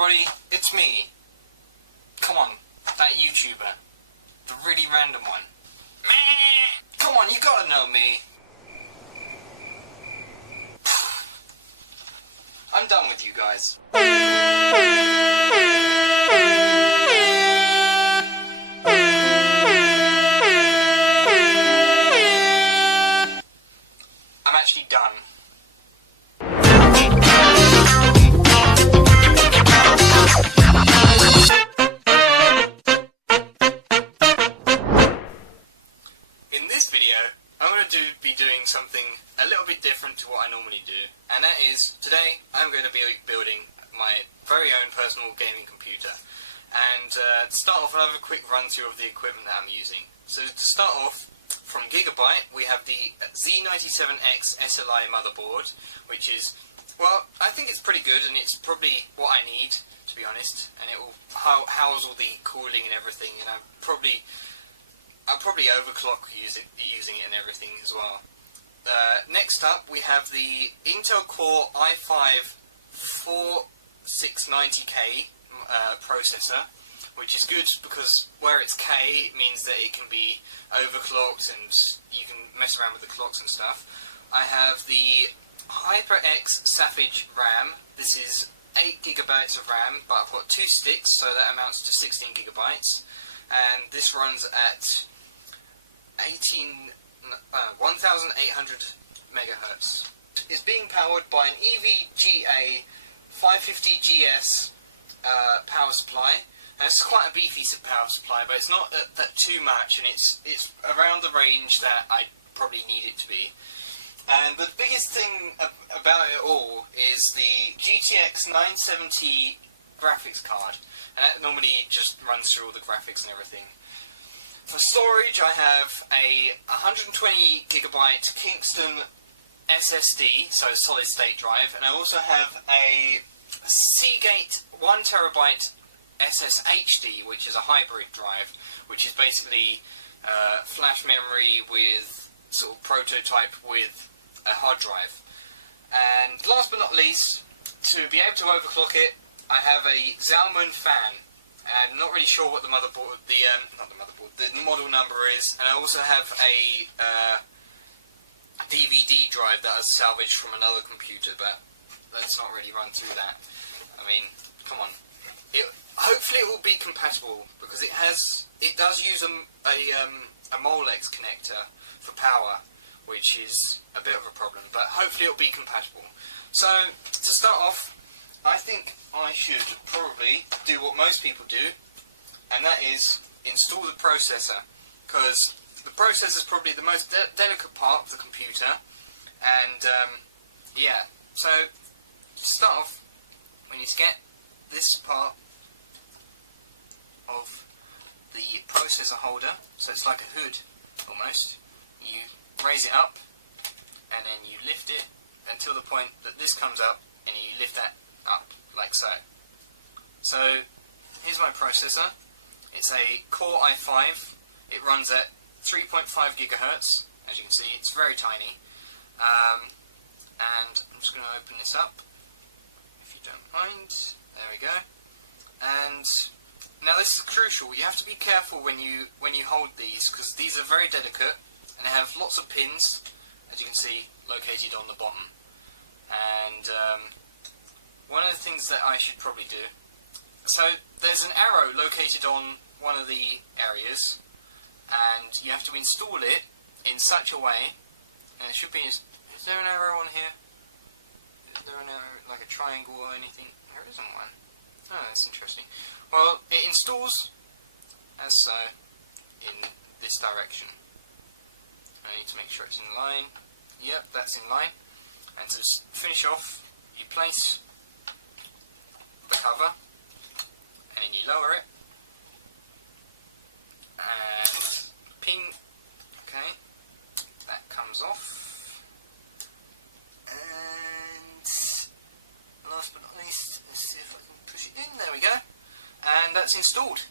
everybody, it's me. Come on, that YouTuber. The really random one. Come on, you gotta know me. I'm done with you guys. I'm actually done. In this video, I'm going to be doing something a little bit different to what I normally do, and that is, today I'm going to be building my very own personal gaming computer. And to start off, I'll have a quick run through of the equipment that I'm using. So to start off, from Gigabyte, we have the Z97X SLI motherboard, which is, well, I think it's pretty good, and it's probably what I need, to be honest, and it will house all the cooling and everything, and I'll probably overclock using it and everything as well. Next up, we have the Intel Core i5 4690K processor, which is good because where it's K, it means that it can be overclocked and you can mess around with the clocks and stuff. I have the HyperX Savage RAM. This is 8 GB of RAM, but I've got 2 sticks, so that amounts to 16 GB. And this runs at 1800 megahertz. It's being powered by an EVGA 550GS power supply. And it's quite a beefy power supply, but it's not that too much, and it's around the range that I probably need it to be. And the biggest thing about it all is the GTX 970 graphics card, and that normally just runs through all the graphics and everything. For storage, I have a 120GB Kingston SSD, so solid state drive, and I also have a Seagate 1TB SSHD, which is a hybrid drive, which is basically flash memory with sort of prototype with a hard drive. And last but not least, to be able to overclock it, I have a Xalpherus fan. I'm not really sure what the motherboard, the model number is, and I also have a DVD drive that I salvaged from another computer, but let's not really run through that. I mean, come on. Hopefully it will be compatible, because it does use a Molex connector for power, which is a bit of a problem, but hopefully it will be compatible. So, to start off, I think I should probably do what most people do, and that is install the processor, because the processor is probably the most delicate part of the computer, and yeah, so to start off, we need to get this part of the processor holder, so it's like a hood almost. You raise it up and then you lift it until the point that this comes up, and you lift that up like so. So here's my processor. It's a Core i5. It runs at 3.5 GHz. As you can see, it's very tiny. And I'm just going to open this up, if you don't mind. There we go. And now this is crucial. You have to be careful when you hold these, because these are very delicate and they have lots of pins, as you can see, located on the bottom. And one of the things that I should probably do, so there's an arrow located on one of the areas, and you have to install it in such a way, and it should be, is there an arrow on here? Is there an arrow, like a triangle or anything? There isn't one. Oh, that's interesting. Well, it installs as so in this direction. I need to make sure it's in line. Yep, that's in line. And to finish off, you place the cover, and then you lower it, and ping. Okay, that comes off. And last but not least, let's see if I can push it in. There we go. And that's installed.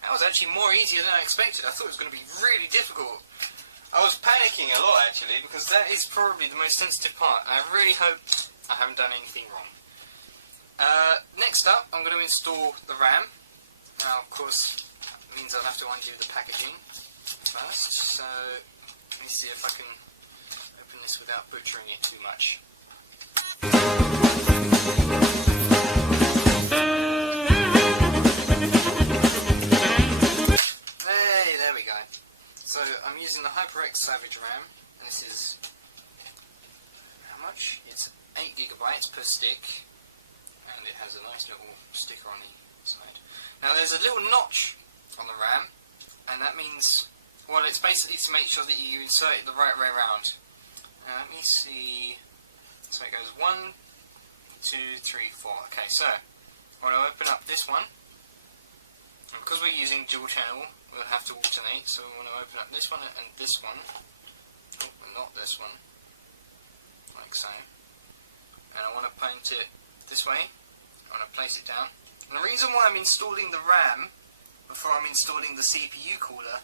That was actually more easier than I expected. I thought it was going to be really difficult. I was panicking a lot actually, because that is probably the most sensitive part, and I really hope I haven't done anything wrong. Next Next up, I'm going to install the RAM. Now, of course, that means I'll have to undo the packaging first. So, let me see if I can open this without butchering it too much. Hey, there we go. So, I'm using the HyperX Savage RAM, and this is, how much? It's 8 GB per stick, and it has a nice little sticker on the side. Now there's a little notch on the RAM, and that means, well, it's basically to make sure that you insert it the right way around. Let me see, so it goes 1, 2, 3, 4. Okay, so I want to open up this one, and because we're using dual channel, we'll have to alternate, so we want to open up this one and this one, oh, but not this one, like so. And I want to point it this way. I want to place it down. And the reason why I'm installing the RAM before I'm installing the CPU cooler,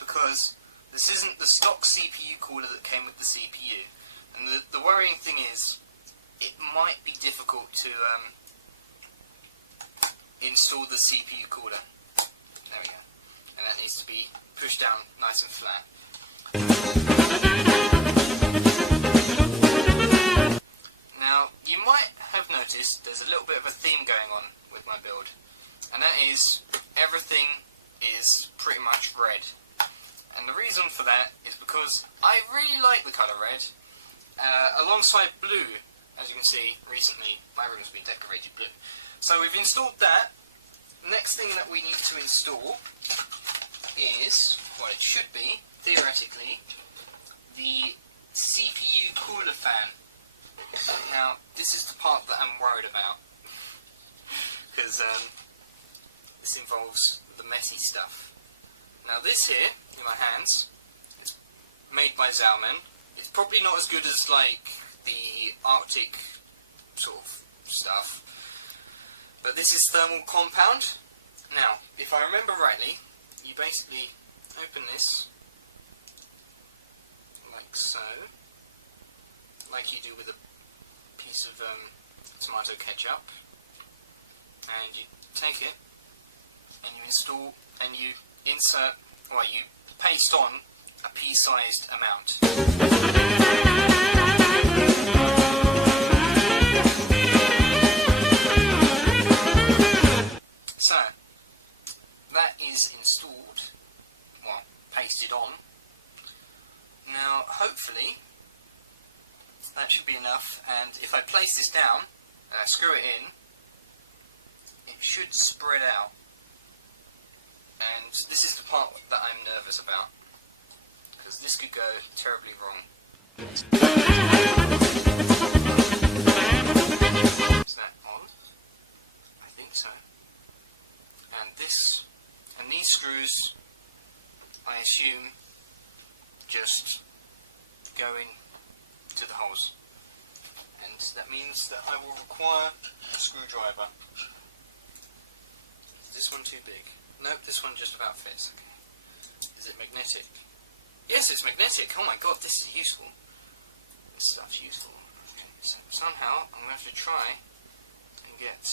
because this isn't the stock CPU cooler that came with the CPU. And the worrying thing is, it might be difficult to install the CPU cooler. There we go. And that needs to be pushed down nice and flat. Now, you might have noticed there's a little bit of a theme going on with my build, and that is everything is pretty much red. And the reason for that is because I really like the colour red, alongside blue. As you can see, recently my room's been decorated blue. So we've installed that. The next thing that we need to install is, well, it should be, theoretically, the CPU cooler fan. Now, this is the part that I'm worried about, because this involves the messy stuff. Now this here, in my hands, it's made by Xalpherus. It's probably not as good as like the Arctic sort of stuff, but this is thermal compound. Now, if I remember rightly, you basically open this like so, like you do with a piece of tomato ketchup, and you take it and you install and you insert, well, you paste on a pea-sized amount. So that is installed, well, pasted on. Now hopefully that should be enough, and if I place this down and I screw it in, it should spread out. And this is the part that I'm nervous about, because this could go terribly wrong. Is that on? I think so. And this, and these screws, I assume, just go in to the holes, and that means that I will require a screwdriver. Is this one too big? Nope, this one just about fits. Okay. Is it magnetic? Yes, it's magnetic. Oh my god, this is useful. This stuff's useful. Okay, so somehow I'm going to have to try and get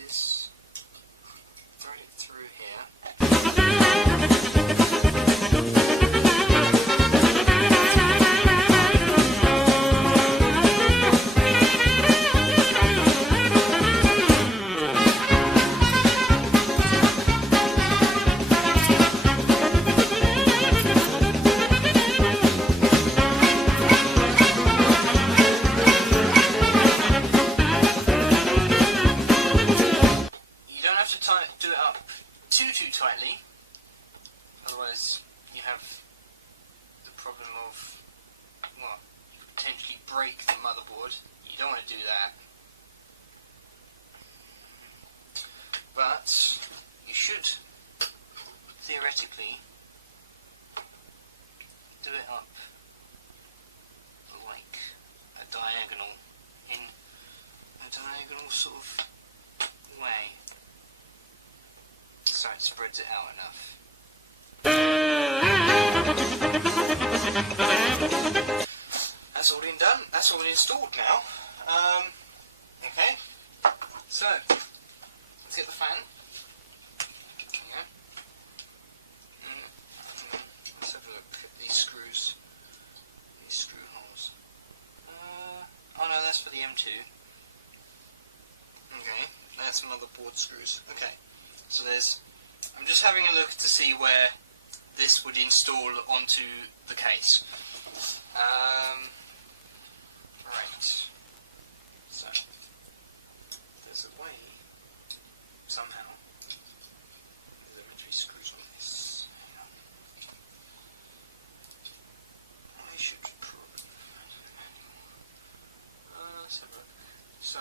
this, thread it through here. Tightly, otherwise you have the problem of, well, potentially break the motherboard. You don't want to do that, but you should theoretically do it up like a diagonal, in a diagonal sort of way, so it spreads it out enough. That's all been done. That's all installed now. Okay. So let's get the fan. There you go. Let's have a look at these screws. These screw holes. Oh no, that's for the M2. Okay, that's motherboard screws. Okay, so I'm just having a look to see where this would install onto the case. Right. So, there's a way, somehow, there's meant to be screws on this. Hang on. I should probably find the manual. Let's have a look. So.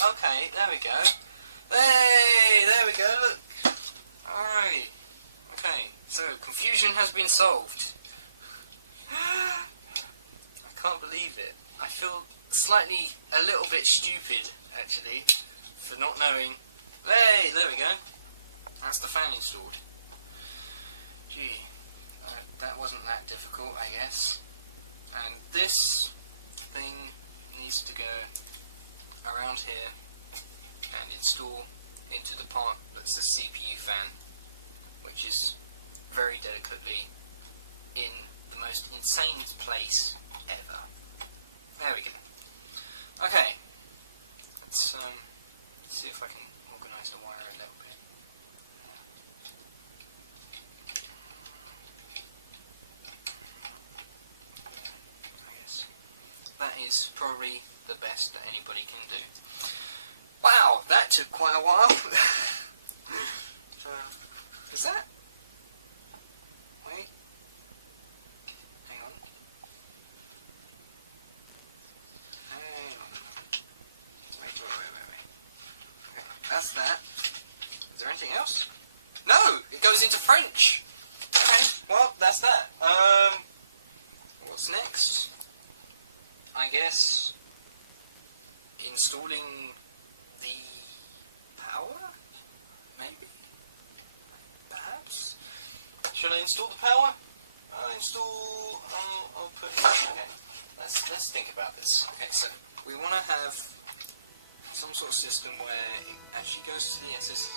Okay, there we go. Hey, there we go, look. Alright. Okay, so confusion has been solved. I can't believe it. I feel a little bit stupid, actually, for not knowing. Hey, there we go. That's the fan installed. Gee, that wasn't that difficult, I guess. And this thing needs to go around here and install into the part that's the CPU fan, which is very delicately in the most insane place ever. There we go. Okay, let's see if I can organise the wire a little bit. I guess that is probably the best that anybody can do. Wow, that took quite a while. Is that? Wait. Hang on. Hang on. Wait. Okay, that's that. Is there anything else? No! It goes into French! Okay, well, that's that. What's next? I guess installing the power? Maybe? Perhaps? Should I install the power? I'll put... Okay, let's think about this. Okay, so we want to have some sort of system where it actually goes to the SSD.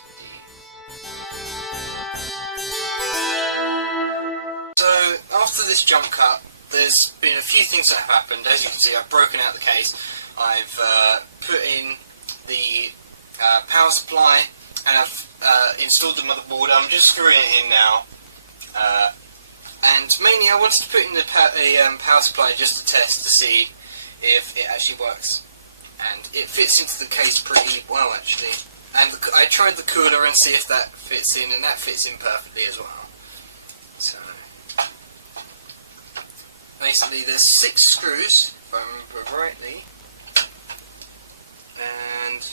So, after this jump cut, there's been a few things that have happened. As you can see, I've broken out the case. I've put in the power supply, and I've installed the motherboard. I'm just screwing it in now. And mainly I wanted to put in the power supply just to test to see if it actually works. And it fits into the case pretty well, actually. And I tried the cooler and see if that fits in, and that fits in perfectly as well. So basically there's 6 screws, if I remember rightly, and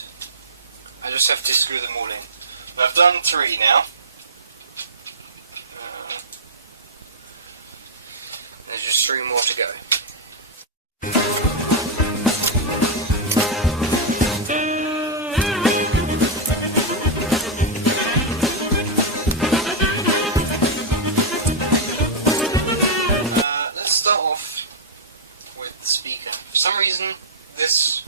I just have to screw them all in. But I've done 3 now. There's just 3 more to go. Let's start off with the speaker. For some reason, this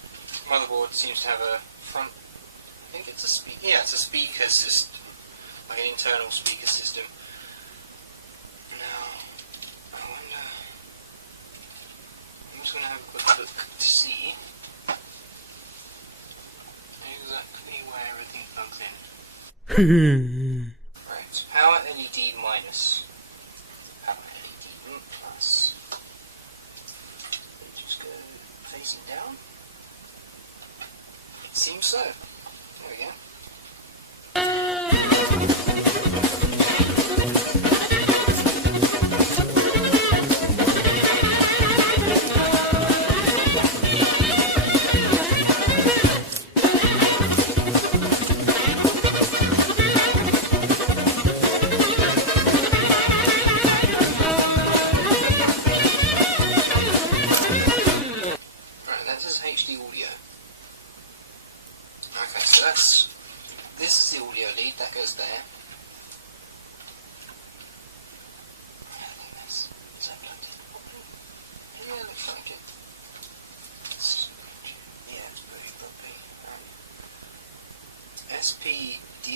motherboard seems to have a front. I think it's a speaker. Yeah, it's a speaker system, like an internal speaker system. Now, I wonder. I'm just going to have a quick look to see exactly where everything plugs in. Right, power LED minus, power LED plus. Just go facing down. It seems so. There we go.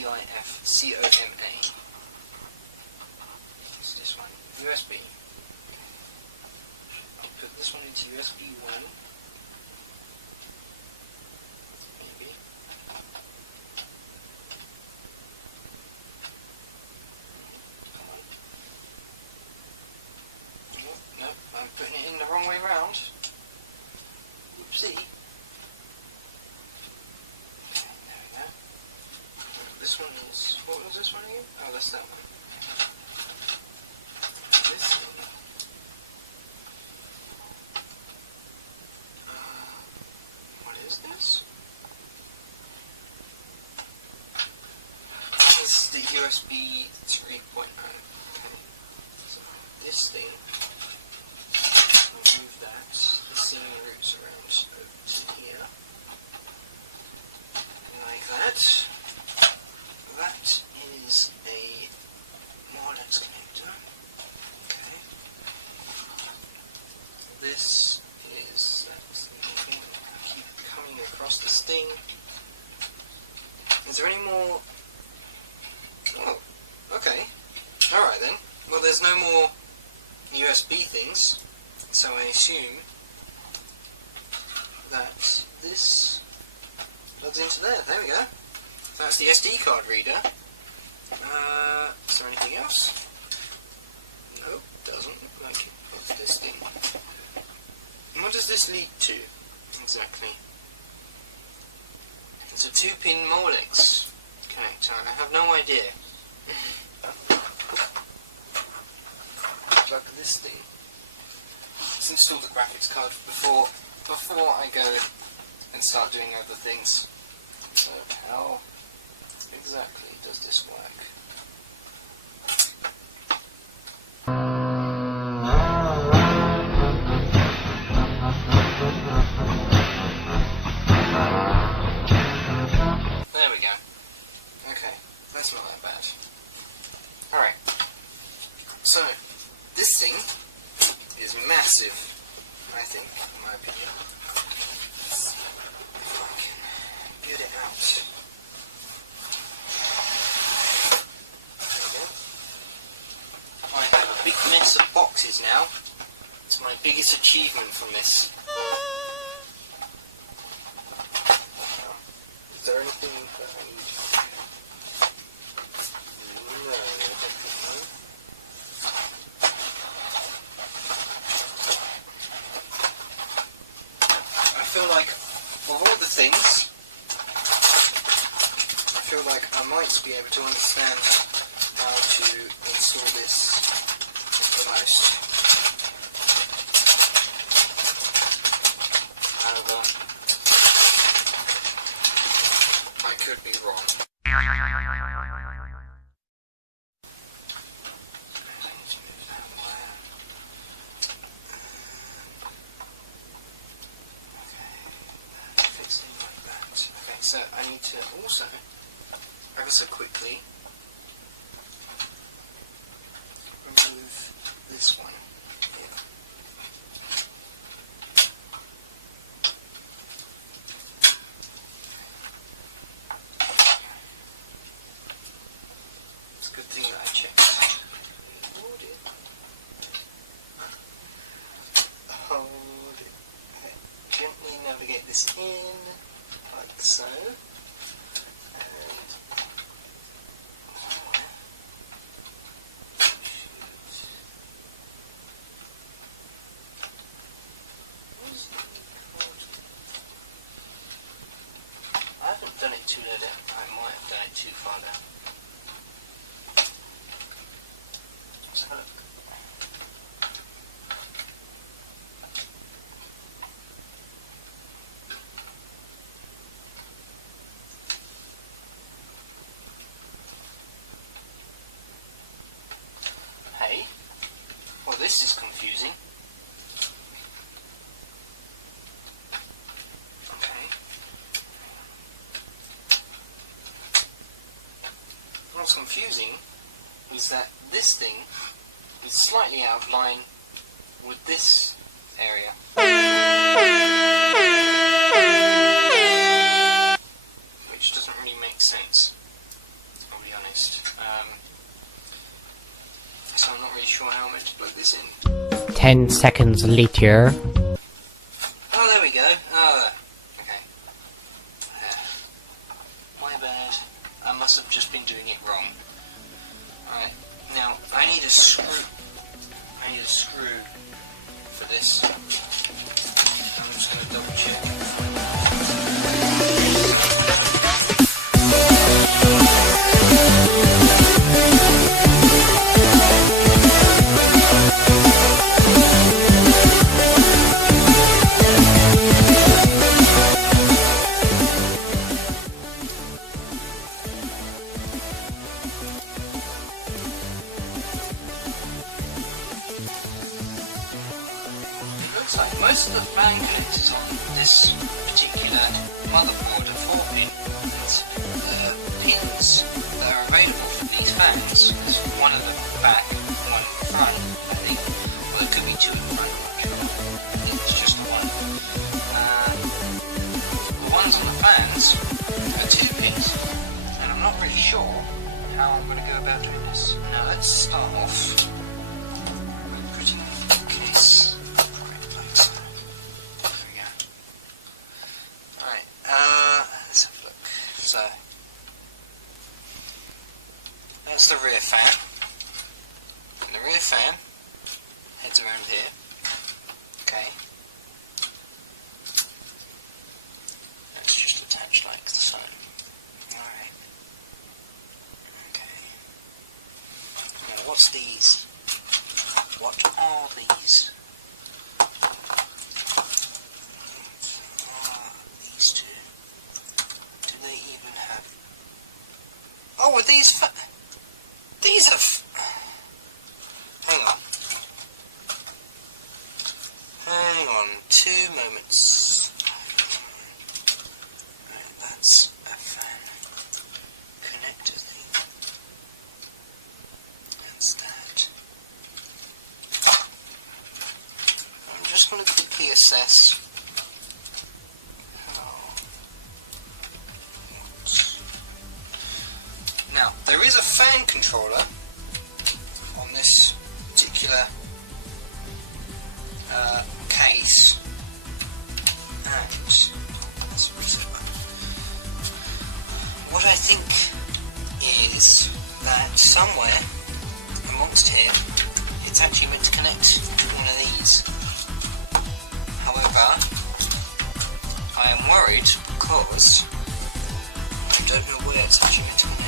CIFCOMA. It's this one. USB. I'll put this one into USB 1. Maybe. Come on. Oh, no, I'm putting it in the wrong way round. Whoopsie. This one is, what was this one again? Oh, that's that one. This one. What is this? This is the USB 3.0. Okay. So this thing, I'll move that. This thing routes around over to here. Like that. That is a wireless connector. Okay. This is that's the thing. Keep coming across this thing. Is there any more? Oh, okay. Alright then. Well, there's no more USB things, so I assume that this plugs into there. There we go. That's the SD card reader. Is there anything else? No, doesn't look like it. What's this thing? And what does this lead to? Exactly. It's a 2-pin Molex connector. I have no idea. Plug this thing. Let's install the graphics card before I go and start doing other things. So how exactly does this work? There we go. Okay, that's not that bad. Alright. So, this thing is massive, I think, in my opinion. Let's see if I can get it out. I have a big mess of boxes now. It's my biggest achievement from this. Is there anything that I need? No, I don't think so. I feel like, of all the things, I feel like I might be able to understand how to install this the most. However, I could be wrong. So I need to also, ever so quickly, remove this one here. It's a good thing that I checked. Hold it. Hold it. Okay. Gently navigate this in. Like so, and I haven't done it too low down. I might have done it too far down. Let's have a look. Well, this is confusing. Okay. What's confusing is that this thing is slightly out of line with this area. Which doesn't really make sense. just plug this in. 10 seconds later. Oh, there we go. Oh, okay. My bad. I must have just been doing it wrong. Alright, now I need a screw. I need a screw for this. I'm just going to double check. Most of the fan connectors on this particular motherboard are 4-pin. The pins that are available for these fans is one at the back, one in the front, I think. Well, there could be two in the front, I'm not sure. I think it's just the one. The ones on the fans are 2 pins, and I'm not really sure how I'm going to go about doing this. Now let's start off with putting the case. Let's have a look. So, that's the rear fan. And the rear fan heads around here. Okay. It's just attached like so. Alright. Okay. Now, what's these? What are these? Oh, are these these are hang on. Hang on, 2 moments. Right, that's a fan connector thing. That's that. I'm just going to quickly assess. Now, there is a fan controller on this particular case, and what I think is that somewhere amongst here it's actually meant to connect to one of these. However, I am worried because I don't know where it's actually meant to connect.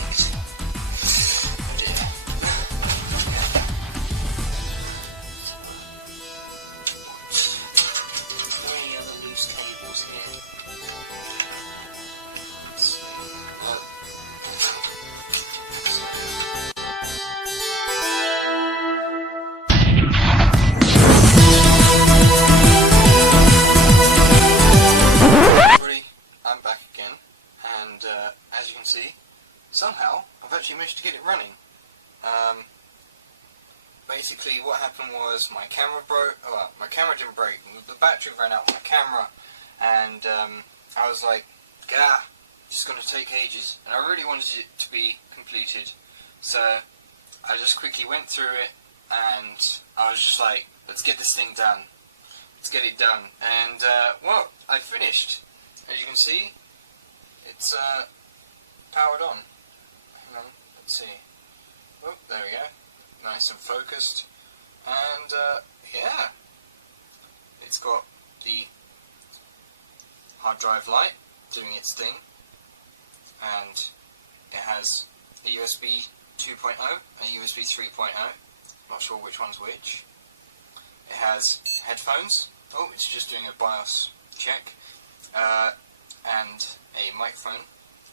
I'm back again, and as you can see, somehow I've actually managed to get it running. Basically what happened was my camera broke. Well, my camera didn't break, the battery ran out on my camera, and I was like, gah, it's going to take ages, and I really wanted it to be completed, so I just quickly went through it, and I was just like, let's get this thing done, let's get it done, and well, I finished. As you can see, it's powered on. Hang on, let's see. Oh, there we go. Nice and focused. And yeah, it's got the hard drive light doing its thing, and it has a USB 2.0 and a USB 3.0. Not sure which one's which. It has headphones. Oh, it's just doing a BIOS check. And a microphone.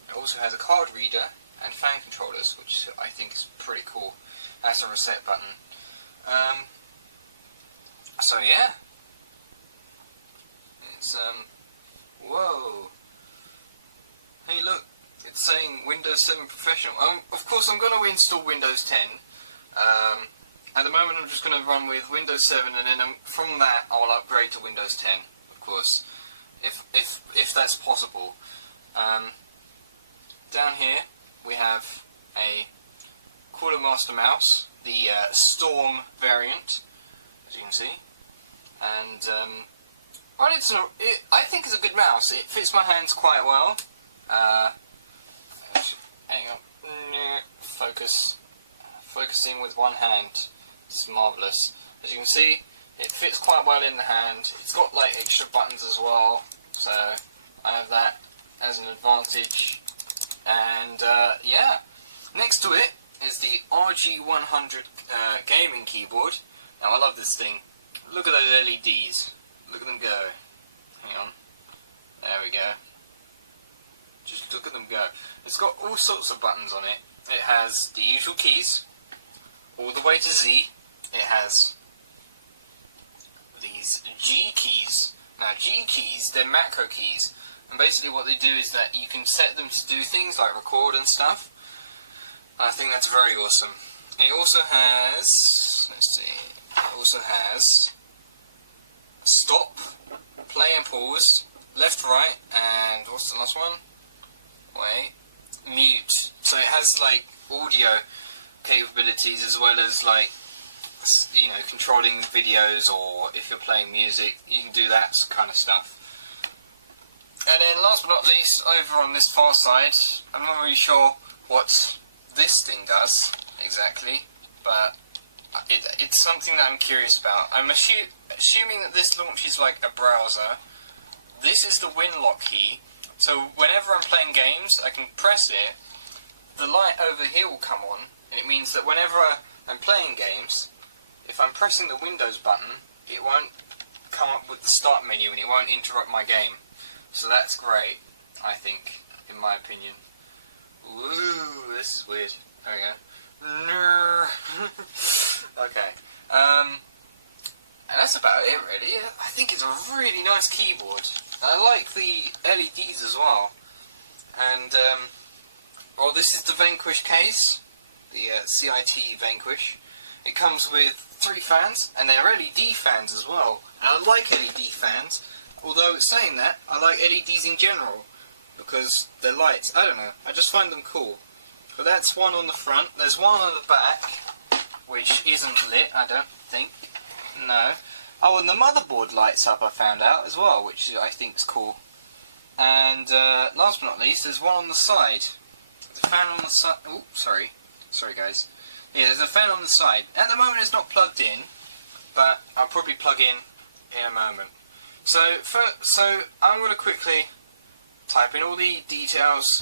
It also has a card reader and fan controllers, which I think is pretty cool. That's a reset button. So yeah, it's whoa. Hey look, it's saying Windows 7 Professional. Of course I'm going to install Windows 10. At the moment I'm just going to run with Windows 7, and then from that I'll upgrade to Windows 10, of course, if that's possible. Down here we have a Quartermaster mouse the Storm variant, as you can see, and well, I think it's a good mouse. It fits my hands quite well. Hang on, focusing with one hand. It's marvellous. As you can see, it fits quite well in the hand. It's got like extra buttons as well, so I have that as an advantage. And yeah, next to it is the RG100 gaming keyboard. Now I love this thing. Look at those LEDs. Look at them go. Hang on. There we go. Just look at them go. It's got all sorts of buttons on it. It has the usual keys, all the way to Z. It has these G keys. Now G keys, they're macro keys, and basically what they do is that you can set them to do things like record and stuff. I think that's very awesome. It also has, let's see, it also has stop, play and pause, left, right, and what's the last one? Wait, mute. So it has like audio capabilities as well as like, you know, controlling videos, or if you're playing music, you can do that kind of stuff. And then last but not least, over on this far side, I'm not really sure what this thing does exactly, but it's something that I'm curious about. I'm assuming that this launches like a browser. This is the Winlock key, so whenever I'm playing games, I can press it, the light over here will come on, and it means that whenever I'm playing games, if I'm pressing the Windows button, it won't come up with the start menu and it won't interrupt my game. So that's great, I think, in my opinion. Ooh, this is weird. There we go. Okay. And that's about it, really. I think it's a really nice keyboard. I like the LEDs as well. And, well, this is the Vanquish case. The CIT Vanquish. It comes with 3 fans, and they're LED fans as well. And I like LED fans, although saying that, I like LEDs in general, because they're lights. I don't know, I just find them cool. But that's one on the front. There's one on the back, which isn't lit, I don't think. No. Oh, and the motherboard lights up, I found out as well, which I think is cool. And last but not least, there's one on the side. There's a fan on the side. Oh, sorry. Sorry, guys. Yeah, there's a fan on the side. At the moment, it's not plugged in, but I'll probably plug in a moment. So I'm going to quickly type in all the details.